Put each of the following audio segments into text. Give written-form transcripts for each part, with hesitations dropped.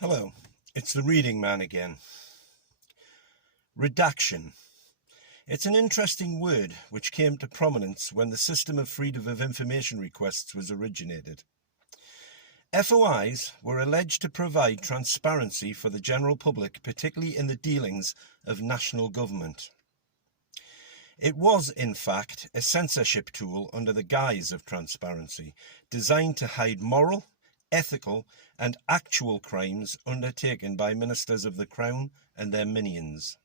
Hello, it's the reading man again. Redaction. It's an interesting word which came to prominence when the system of freedom of information requests was originated. FOIs were alleged to provide transparency for the general public, particularly in the dealings of national government. It was, in fact, a censorship tool under the guise of transparency, designed to hide moral, ethical and actual crimes undertaken by ministers of the Crown and their minions.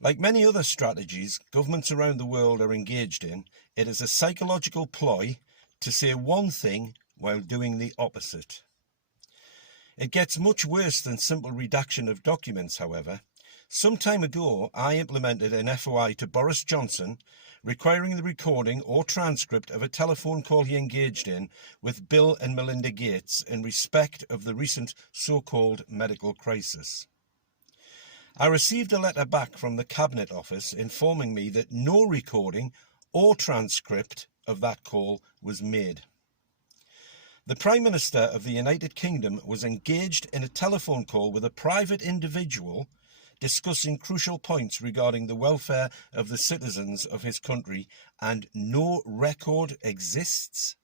Like many other strategies governments around the world are engaged in, it is a psychological ploy to say one thing while doing the opposite. It gets much worse than simple redaction of documents, however. Some time ago, I implemented an FOI to Boris Johnson requiring the recording or transcript of a telephone call he engaged in with Bill and Melinda Gates in respect of the recent so-called medical crisis. I received a letter back from the Cabinet Office informing me that no recording or transcript of that call was made. The Prime Minister of the United Kingdom was engaged in a telephone call with a private individual discussing crucial points regarding the welfare of the citizens of his country, and no record exists?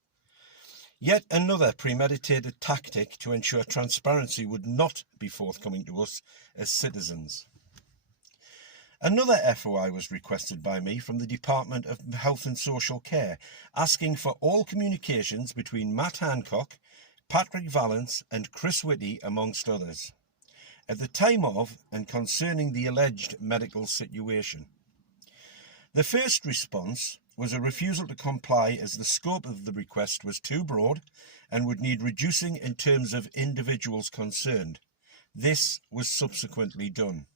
Yet another premeditated tactic to ensure transparency would not be forthcoming to us as citizens. Another FOI was requested by me from the Department of Health and Social Care, asking for all communications between Matt Hancock, Patrick Vallance and Chris Whitty, amongst others, at the time of and concerning the alleged medical situation. The first response was a refusal to comply as the scope of the request was too broad and would need reducing in terms of individuals concerned. This was subsequently done.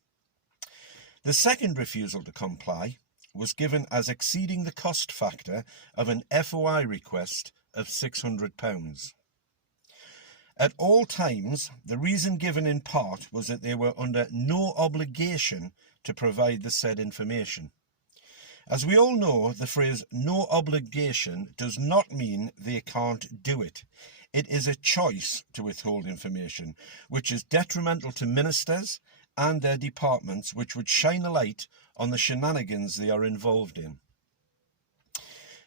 The second refusal to comply was given as exceeding the cost factor of an FOI request of £600. At all times, the reason given in part was that they were under no obligation to provide the said information. As we all know, the phrase "no obligation" does not mean they can't do it. It is a choice to withhold information, which is detrimental to ministers and their departments, which would shine a light on the shenanigans they are involved in.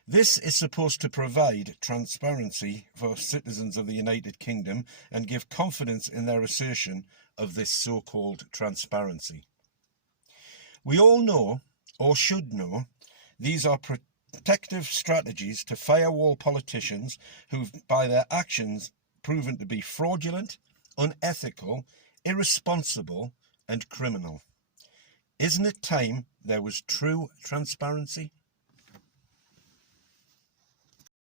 This is supposed to provide transparency for citizens of the United Kingdom and give confidence in their assertion of this so-called transparency. We all know, or should know, these are protective strategies to firewall politicians who've, by their actions, proven to be fraudulent, unethical, irresponsible and criminal. Isn't it time there was true transparency?